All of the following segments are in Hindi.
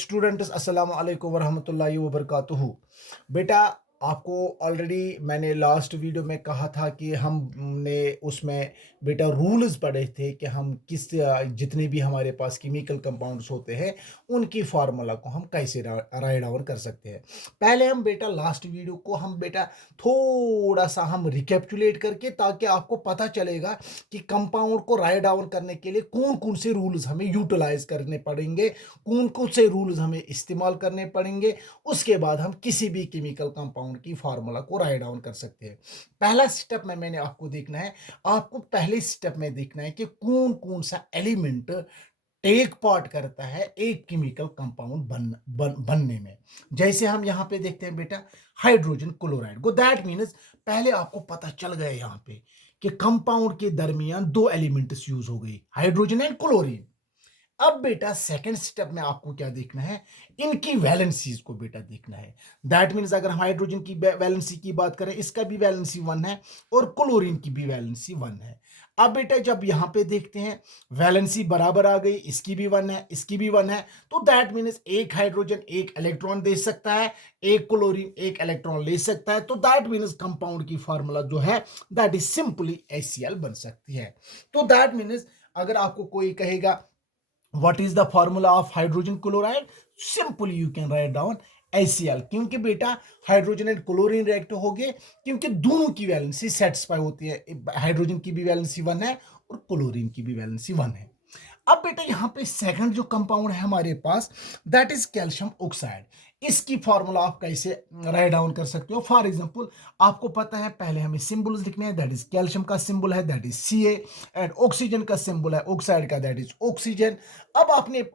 स्टूडेंट्स अस्सलाम वालेकुम वरहमतुल्लाहि वबरकातुहू। बेटा, आपको ऑलरेडी मैंने लास्ट वीडियो में कहा था कि हमने उसमें बेटा रूल्स पढ़े थे कि हम जितने भी हमारे पास केमिकल कंपाउंड्स होते हैं उनकी फार्मूला को हम कैसे राइट डाउन कर सकते हैं। पहले हम बेटा लास्ट वीडियो को हम बेटा थोड़ा सा हम रिकैप्चुलेट करके, ताकि आपको पता चलेगा कि कंपाउंड को राइट डाउन करने के लिए कौन कौन से रूल्स हमें यूटिलाइज करने पड़ेंगे, कौन कौन से रूल्स हमें इस्तेमाल करने पड़ेंगे। उसके बाद हम किसी भी केमिकल कंपाउंड की फार्मूला को राइट डाउन कर सकते हैं। पहला स्टेप में मैंने आपको देखना है, आपको पहले स्टेप में देखना है कि कौन कौन सा एलिमेंट टेक पार्ट करता है एक केमिकल कंपाउंड बनने में। जैसे हम यहां पे देखते हैं बेटा, हाइड्रोजन क्लोराइड को, दैट मीन्स पहले आपको पता चल गया यहां पे कि कंपाउंड के दरमियान दो एलिमेंट्स यूज हो गई, हाइड्रोजन एंड क्लोरीन। अब बेटा सेकंड स्टेप में आपको क्या देखना है, इनकी वैलेंसीज को बेटा देखना है। दैट मीन्स अगर हम हाइड्रोजन की वैलेंसी की बात करें, इसका भी वैलेंसी 1 है और क्लोरीन की भी वैलेंसी 1 है। अब बेटा जब यहां पे देखते हैं वैलेंसी बराबर आ गई, इसकी भी 1 है, इसकी भी 1 है, तो दैट मीन्स एक हाइड्रोजन एक इलेक्ट्रॉन दे सकता है, एक क्लोरीन एक इलेक्ट्रॉन ले सकता है। तो दैट मीन्स कंपाउंड की फार्मूला जो है दैट इज सिंपली HCl बन सकती है। तो दैट मीन्स अगर आपको कोई कहेगा what is the formula of hydrogen chloride, simply you can write down HCl। क्योंकि बेटा हाइड्रोजन एंड क्लोरीन रिएक्ट हो गए, क्योंकि दोनों की वैलेंसी सेटिस्फाई होती है। हाइड्रोजन की भी वैलेंसी 1 है और क्लोरीन की भी वैलेंसी 1 है। अब बेटा यहां पे सेकंड जो कंपाउंड है हमारे पास, दैट इज कैल्शियम ऑक्साइड। इसकी फॉर्मूला आप कैसे राइट डाउन कर सकते हो। फॉर एग्जांपल आपको पता है, पहले हमें सिंबल्स लिखने हैं। दैट इज कैल्शियम का सिंबल है that is Ca, and oxygen का सिंबल है ऑक्साइड का, दैट इज ऑक्सीजन। अब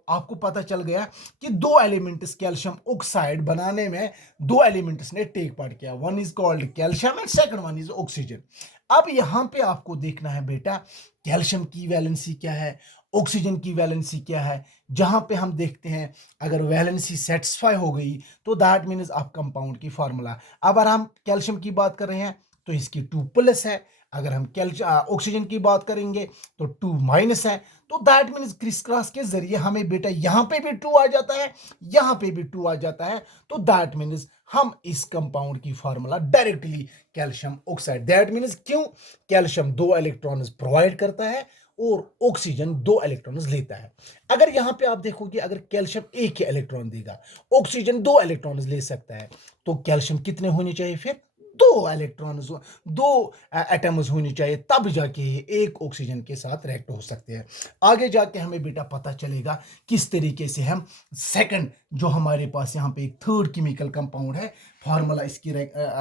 आपको पता चल गया कि दो एलिमेंट्स कैल्शियम ऑक्साइड बनाने में दो एलिमेंट्स ने टेक पार्ट किया, one is called calcium and second one is oxygen. अब यहां पे आपको देखना है बेटा कैल्शियम की वैलेंसी क्या है, ऑक्सीजन की वैलेंसी क्या है। जहां पे हम देखते हैं अगर वैलेंसी सेटिस्फाई हो गई तो दैट मीन्स आप कंपाउंड की फार्मूला। अगर हम कैल्शियम की बात कर रहे हैं तो इसकी 2+ है, अगर हम ऑक्सीजन की बात करेंगे तो 2- है। तो दैट मीन्स क्रिस क्रॉस के जरिए हमें बेटा यहां पे भी 2 आ जाता है, यहां पे भी 2 आ जाता है। तो दैट मीन्स हम इस कंपाउंड की formula directly calcium oxide. That means क्यों, कैल्शियम 2 इलेक्ट्रॉन्स प्रोवाइड करता है और ऑक्सीजन 2 इलेक्ट्रॉन्स लेता है। अगर यहां पे आप देखोगे, अगर कैल्शियम एक ही इलेक्ट्रॉन देगा, ऑक्सीजन 2 इलेक्ट्रॉन्स ले सकता है, तो कैल्शियम कितने होने चाहिए फिर, 2 इलेक्ट्रॉन्स, 2 एटम्स होनी चाहिए, तब जाके एक ऑक्सीजन के साथ रिएक्ट हो सकते हैं। आगे जाके हमें बेटा पता चलेगा किस तरीके से हम सेकंड जो हमारे पास यहाँ पे एक थर्ड केमिकल कंपाउंड है, फार्मूला इसकी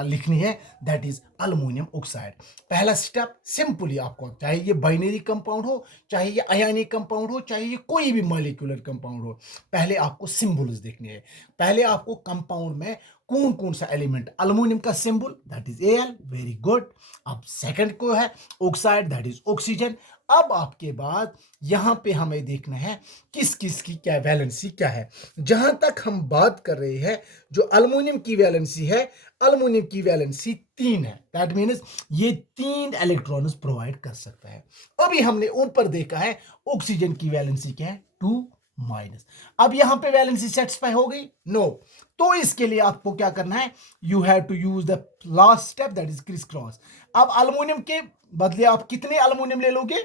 लिखनी है, दैट इज अल्युमिनियम ऑक्साइड। पहला स्टेप सिंपली आपको, चाहे ये बाइनरी कंपाउंड हो, चाहे ये आयनिक कंपाउंड हो, चाहे ये कोई भी मॉलिक्यूलर कंपाउंड हो, पहले आपको सिंबल्स देखने हैं। पहले आपको कंपाउंड में कौन कौन सा एलिमेंट, अल्युमिनियम का symbol that is Al, very good. अब सेकंड को है ऑक्साइड, दैट इज ऑक्सीजन। अब आपके बाद यहां पे हमें देखना है किस किस की क्या वैलेंसी क्या है। जहां तक हम बात कर रहे हैं, जो अल्युमिनियम की वैलेंसी है, अल्युमिनियम की वैलेंसी 3 है। दैट मीन्स ये 3 इलेक्ट्रॉन्स प्रोवाइड कर सकता है। अभी हमने ऊपर देखा है ऑक्सीजन की वैलेंसी क्या है, 2-। अब यहां पे वैलेंसी सेटिस्फाई हो गई, नो। तो इसके लिए आपको क्या करना है, you have to use the last step that is criss cross. अब अल्युमिनियम के बदले आप कितने अल्युमिनियम ले लोगे,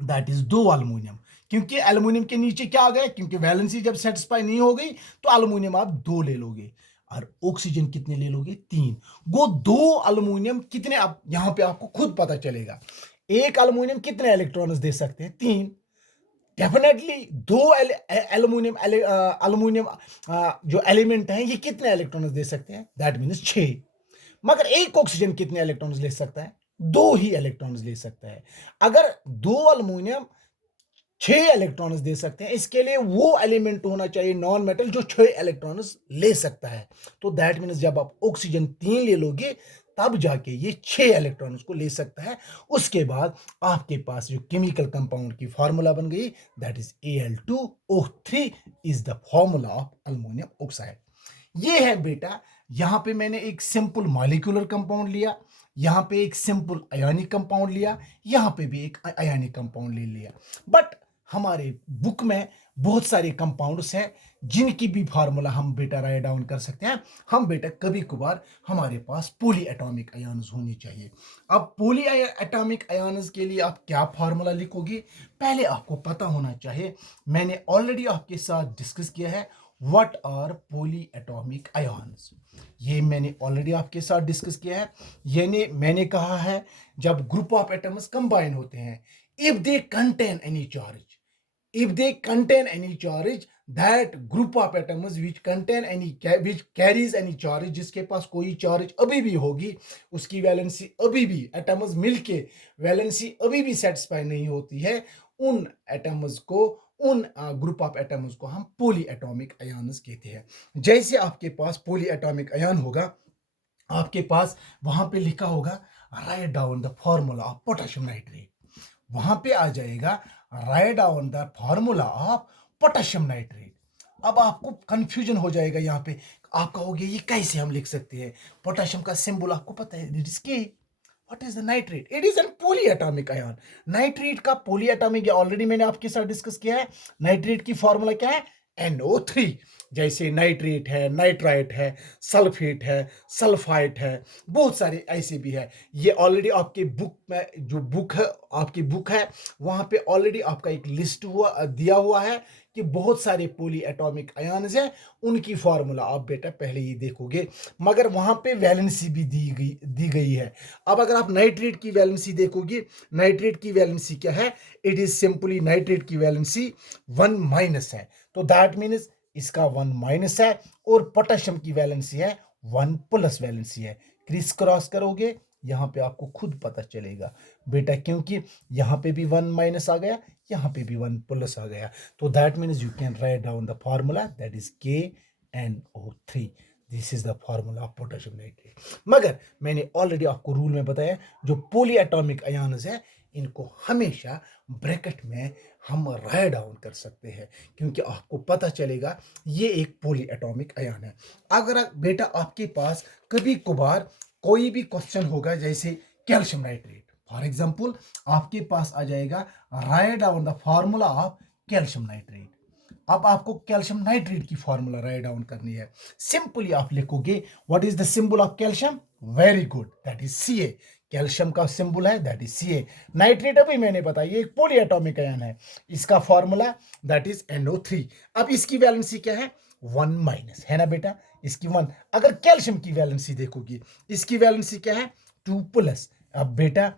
दैट इज 2 अल्युमिनियम। क्योंकि एल्युमिनियम के नीचे क्या आ गया, क्योंकि वैलेंसी जब सेटिस्फाई नहीं हो गई तो अल्युमिनियम आप 2 ले लोगे, और ऑक्सीजन कितने ले लोगे, 3। वो 2 अल्युमिनियम कितने, आप यहां पे आपको खुद पता चलेगा, एक अल्युमिनियम कितने इलेक्ट्रॉन्स दे सकते हैं, 3। डेफिनेटली 2 एल्युमिनियम एल्युमिनियम जो एलिमेंट हैं ये कितने इलेक्ट्रॉन्स दे सकते हैं, दैट मीन्स 6। मगर एक ऑक्सीजन कितने इलेक्ट्रॉन्स ले सकता है, 2 ही इलेक्ट्रॉन्स ले सकता है। अगर 2 अल्युमिनियम 6 इलेक्ट्रॉन्स दे सकते हैं, इसके लिए वो एलिमेंट होना चाहिए नॉन मेटल जो 6 इलेक्ट्रॉन्स ले सकता है। तो दैट मीन्स जब आप ऑक्सीजन 3 ले लोगे तब जाके ये 6 इलेक्ट्रॉन्स को ले सकता है। उसके बाद आपके पास जो केमिकल कंपाउंड की फार्मूला बन गई, that is Al2O3 is the formula of aluminium oxide. ये है बेटा, यहां पे मैंने एक सिंपल मॉलिक्यूलर कंपाउंड लिया, यहां पे एक सिंपल आयनिक कंपाउंड लिया, यहां पे भी एक आयनिक कंपाउंड ले लिया। बट हमारे बुक में बहुत सारे कंपाउंड्स हैं जिनकी भी फार्मूला हम बेटा राइट डाउन कर सकते हैं। हम बेटा कभी कभार हमारे पास पॉली एटॉमिक आयन्स होने चाहिए। अब पॉली एटॉमिक आयन्स के लिए आप क्या फार्मूला लिखोगे, पहले आपको पता होना चाहिए। मैंने ऑलरेडी आपके साथ डिस्कस किया है what are polyatomic ions. ये मैंने ऑलरेडी आपके साथ डिस्कस किया है। यानी मैंने कहा है जब ग्रुप ऑफ एटम्स कंबाइन होते हैं, if they contain any charge, if they contain any charge, that group of atoms which contain any which carries any charge, जिसके पास कोई चार्ज अभी भी होगी, उसकी वैलेंसी अभी भी एटम्स मिलके वैलेंसी अभी भी सेटिस्फाई नहीं होती है, उन एटम्स को, उन ग्रुप ऑफ एटम्स को हम पॉली एटॉमिक आयन्स कहते हैं। जैसे आपके पास पॉली एटॉमिक आयन होगा, आपके पास वहां पे लिखा होगा write down the formula of potassium nitrate, वहां पे आ जाएगा write down the formula of potassium nitrate. अब आपको कंफ्यूजन हो जाएगा यहाँ पे, आप कहोगे ये कैसे हम लिख सकते हैं, पोटेशियम का सिंबल आपको पता है, इट इज के। What is the nitrate? It is an poly atomic ion. Nitrate का पॉली एटॉमिक ऑलरेडी मैंने आपके साथ डिस्कस किया है। नाइट्रेट की फॉर्मूला क्या है? NO3। जैसे नाइट्रेट है, नाइट्राइट है, सल्फेट है, सल्फाइट है, बहुत सारे ऐसे भी है। ये ऑलरेडी आपके बुक में, जो बुक है आपकी बुक है, वहां पे ऑलरेडी आपका एक लिस्ट दिया हुआ है कि बहुत सारे पॉली एटॉमिक आयन्स हैं, उनकी फार्मूला आप बेटा पहले ही देखोगे, मगर वहां पे वैलेंसी भी दी गई है। अब अगर आप नाइट्रेट की वैलेंसी देखोगे, नाइट्रेट की वैलेंसी क्या है? इट इज सिंपली, नाइट्रेट की वैलेंसी 1- है, तो दैट मीन्स इसका 1- है, और पोटेशियम की वैलेंसी है 1+ वैलेंसी है। क्रिस क्रॉस करोगे, यहां पे आपको खुद पता चलेगा बेटा, क्योंकि यहां पे भी 1- आ गया, यहां पे भी 1+ आ गया, तो that means you can write down the formula, that is KNO3। This is the formula of potassium nitrate. मगर मैंने ऑलरेडी आपको रूल में बताया, जो पॉली एटॉमिक आयन्स है इनको हमेशा ब्रैकेट में हम राइट डाउन कर सकते हैं, क्योंकि आपको पता चलेगा ये एक पॉली एटॉमिक आयन है। अगर बेटा आपके पास कभी कभार कोई भी क्वेश्चन होगा, जैसे कैल्शियम नाइट्रेट फॉर एग्जांपल, आपके पास आ जाएगा write down the formula of calcium nitrate. अब आपको कैल्शियम नाइट्रेट की फॉर्मूला राइट डाउन करनी है। सिंपली आप लिखोगे what is the symbol of calcium? Very good, that is Ca। Calcium का सिंबल है दैट इज Ca। नाइट्रेट अभी मैंने बताया ये एक पॉली एटॉमिक आयन है, इसका फॉर्मूला दैट इज NO3। अब इसकी वैलेंसी क्या है? 1- है ना बेटा, इसकी 1। अगर कैल्शियम की वैलेंसी देखोगी, इसकी वैलेंसी क्या है? 2+। अब बेटा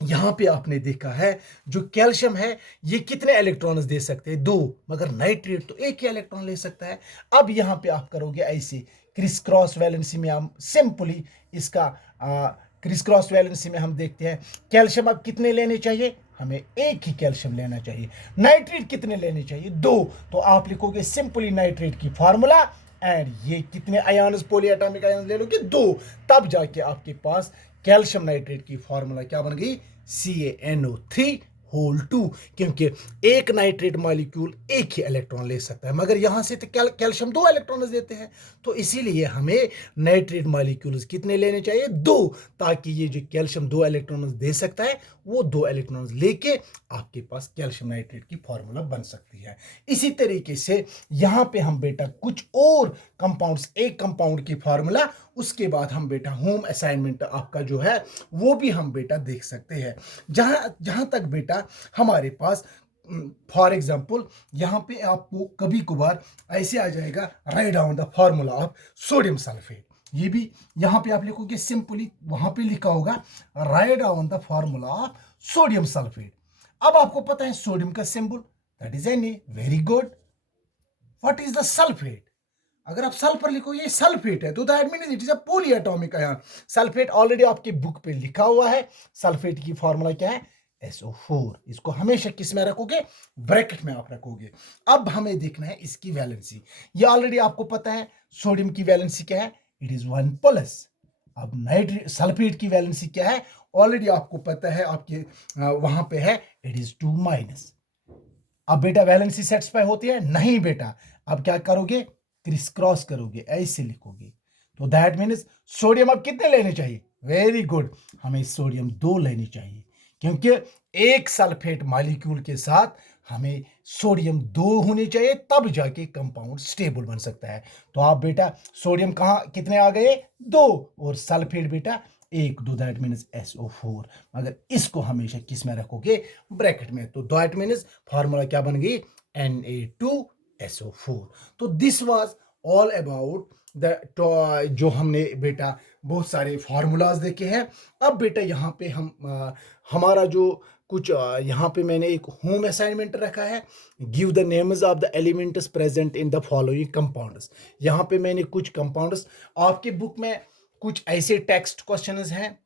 यहां पे आपने देखा है जो कैल्शियम है ये कितने इलेक्ट्रॉन्स दे सकते हैं? 2, मगर नाइट्रेट तो एक ही इलेक्ट्रॉन ले सकता है। अब यहां पे आप करोगे ऐसे क्रिस क्रॉस वैलेंसी में, हम सिंपली इसका क्रिस क्रॉस वैलेंसी में हम देखते हैं कैल्शियम अब कितने लेने चाहिए? हमें एक ही कैल्शियम लेना चाहिए। नाइट्रेट कितने लेने चाहिए? 2। तो आप लिखोगे सिंपली नाइट्रेट की फॉर्मूला, एंड ये कितने आयन्स, पॉली एटॉमिक आयन्स ले लोगे? 2। तब जाके आपके पास कैल्शियम नाइट्रेट की फॉर्मूला क्या बन गई? CaNO3 होल 2, क्योंकि एक नाइट्रेट मॉलिक्यूल एक ही इलेक्ट्रॉन ले सकता है, मगर यहां से तो कैल्शियम 2 इलेक्ट्रॉन देते हैं, तो इसीलिए हमें नाइट्रेट मॉलिक्यूल्स कितने लेने चाहिए? 2, ताकि ये जो कैल्शियम 2 इलेक्ट्रॉन दे सकता है वो 2 इलेक्ट्रॉन लेके आपके पास कैल्शियम नाइट्रेट की फॉर्मूला बन सकती है। इसी तरीके से यहां पे हम बेटा कुछ और कंपाउंड्स, एक कंपाउंड की फॉर्मूला, उसके बाद हम बेटा होम असाइनमेंट आपका जो है वो भी हम बेटा देख सकते हैं। जहां जहां तक बेटा हमारे पास फॉर एग्जाम्पल यहां पे आपको कभी कभार ऐसे आ जाएगा write down the formula of sodium sulphate. ये भी यहां पे आप लिखोगे सिंपली, वहां पे लिखा होगा write down the formula of sodium sulphate. अब आपको पता है सोडियम का symbol that is Na। Very good. What is the sulphate? अगर आप सल्फर लिखो ये सल्फेट है, तो that means it is a poly atomic ion. Sulphate already आपकी बुक पे लिखा हुआ है। सल्फेट की फॉर्मूला क्या है? SO4। इसको हमेशा किस में रखोगे? ब्रैकेट में आप रखोगे। अब हमें देखना है इसकी वैलेंसी। ये ऑलरेडी आपको पता है सोडियम की वैलेंसी क्या है? It is 1+। अब नाइट्रेट सल्फेट की वैलेंसी क्या है? ऑलरेडी आपको पता है, आपके वहां पे है इट इज 2-। अब बेटा वैलेंसी सेटिस्फाई होती है? नहीं बेटा। अब क्या करोगे? क्रिस क्रॉस करोगे, ऐसे लिखोगे, तो दैट मीन्स सोडियम अब कितने लेने चाहिए? वेरी गुड, हमें सोडियम 2 लेनी चाहिए, क्योंकि एक सल्फेट मॉलिक्यूल के साथ हमें सोडियम 2 होने चाहिए, तब जाके कंपाउंड स्टेबल बन सकता है। तो आप बेटा सोडियम कहाँ कितने आ गए? 2, और सल्फेट बेटा 1 2, दैट मीन्स SO4। मगर इसको हमेशा किस में रखोगे? ब्रैकेट में। तो दैट मीन्स फार्मूला क्या बन गई? Na2SO4। तो this was all about the जो हमने बेटा बहुत सारे फार्मूलाज देखे हैं। अब बेटा यहाँ पे हम हमारा जो कुछ यहाँ पे मैंने एक होम असाइनमेंट रखा है। Give the names of the elements present in the following compounds. यहाँ पे मैंने कुछ कंपाउंड्स, आपके बुक में कुछ ऐसे टेक्स्ट क्वेश्चंस हैं,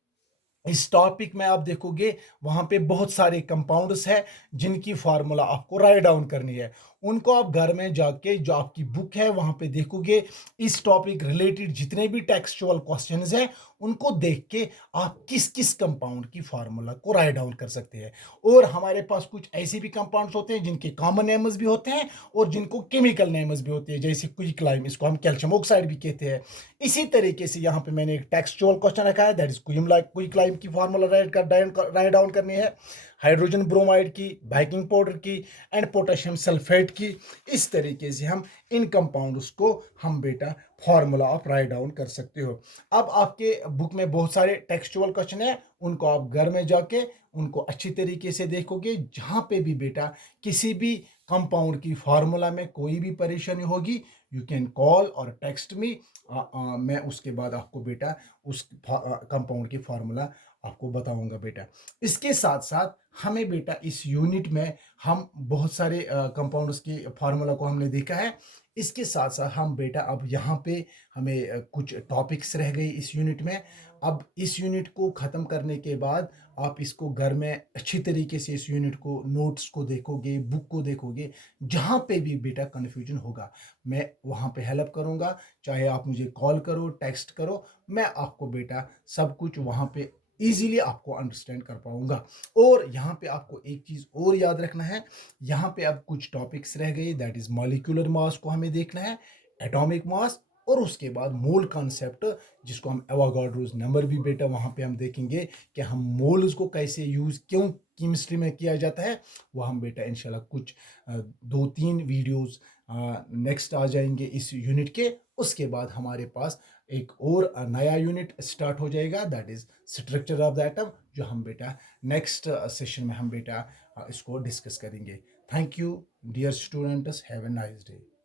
इस टॉपिक में आप देखोगे वहां पे बहुत सारे कंपाउंड्स हैं जिनकी फार्मूला आपको राइट डाउन करनी है। उनको आप घर में जाके जो आपकी बुक है वहां पे देखोगे, इस टॉपिक रिलेटेड जितने भी टेक्सचुअल क्वेश्चंस हैं उनको देख के आप किस किस कंपाउंड की फार्मूला को राइट डाउन कर सकते हैं। और हमारे पास कुछ ऐसे भी कंपाउंड्स होते हैं जिनके कॉमन नेम्स भी होते हैं और जिनको केमिकल नेम्स भी होते हैं, जैसे क्विकलाइम, इसको हम कैल्शियम ऑक्साइड भी कहते हैं। इसी तरीके से यहाँ पे मैंने एक टेक्सचुअल क्वेश्चन रखा है, दैट इज क्विकलाइम की फार्मूला राइट डाउन करनी है, हाइड्रोजन ब्रोमाइड की, बेकिंग पाउडर की, एंड पोटेशियम सल्फेट की। इस तरीके से हम इन कंपाउंड्स को हम बेटा फार्मूला आप राइट डाउन कर सकते हो। अब आपके बुक में बहुत सारे टेक्सचुअल क्वेश्चन है, उनको आप घर में जाके उनको अच्छी तरीके से देखोगे। जहां पे भी बेटा किसी भी कंपाउंड की फार्मूला में कोई भी परेशानी होगी, यू कैन कॉल और टेक्स्ट मी। मैं उसके बाद आपको बेटा उस कंपाउंड की फार्मूला आपको बताऊंगा बेटा। इसके साथ साथ हमें बेटा इस यूनिट में हम बहुत सारे कंपाउंड्स की फार्मूला को हमने देखा है। इसके साथ साथ हम बेटा अब यहाँ पे हमें कुछ टॉपिक्स रह गए इस यूनिट में। अब इस यूनिट को ख़त्म करने के बाद आप इसको घर में अच्छी तरीके से इस यूनिट को, नोट्स को देखोगे, बुक को देखोगे। जहाँ पे भी बेटा कन्फ्यूजन होगा मैं वहाँ पे हेल्प करूँगा, चाहे आप मुझे कॉल करो, टेक्स्ट करो, मैं आपको बेटा सब कुछ वहाँ पे इजीली आपको अंडरस्टैंड कर पाऊंगा। और यहाँ पे आपको एक चीज़ और याद रखना है, यहाँ पे अब कुछ टॉपिक्स रह गए, दैट इज मॉलिक्यूलर मास को हमें देखना है, एटॉमिक मास, और उसके बाद मोल कॉन्सेप्ट, जिसको हम एवोगाड्रोस नंबर भी बेटा वहाँ पे हम देखेंगे कि हम मोल्स को कैसे यूज़ क्यों केमिस्ट्री में किया जाता है। वो हम बेटा इंशाल्लाह कुछ 2-3 वीडियोस नेक्स्ट आ जाएंगे इस यूनिट के। उसके बाद हमारे पास एक और नया यूनिट स्टार्ट हो जाएगा, that is structure of the atom, जो हम बेटा नेक्स्ट सेशन में हम बेटा इसको डिस्कस करेंगे। Thank you dear students, have a nice day.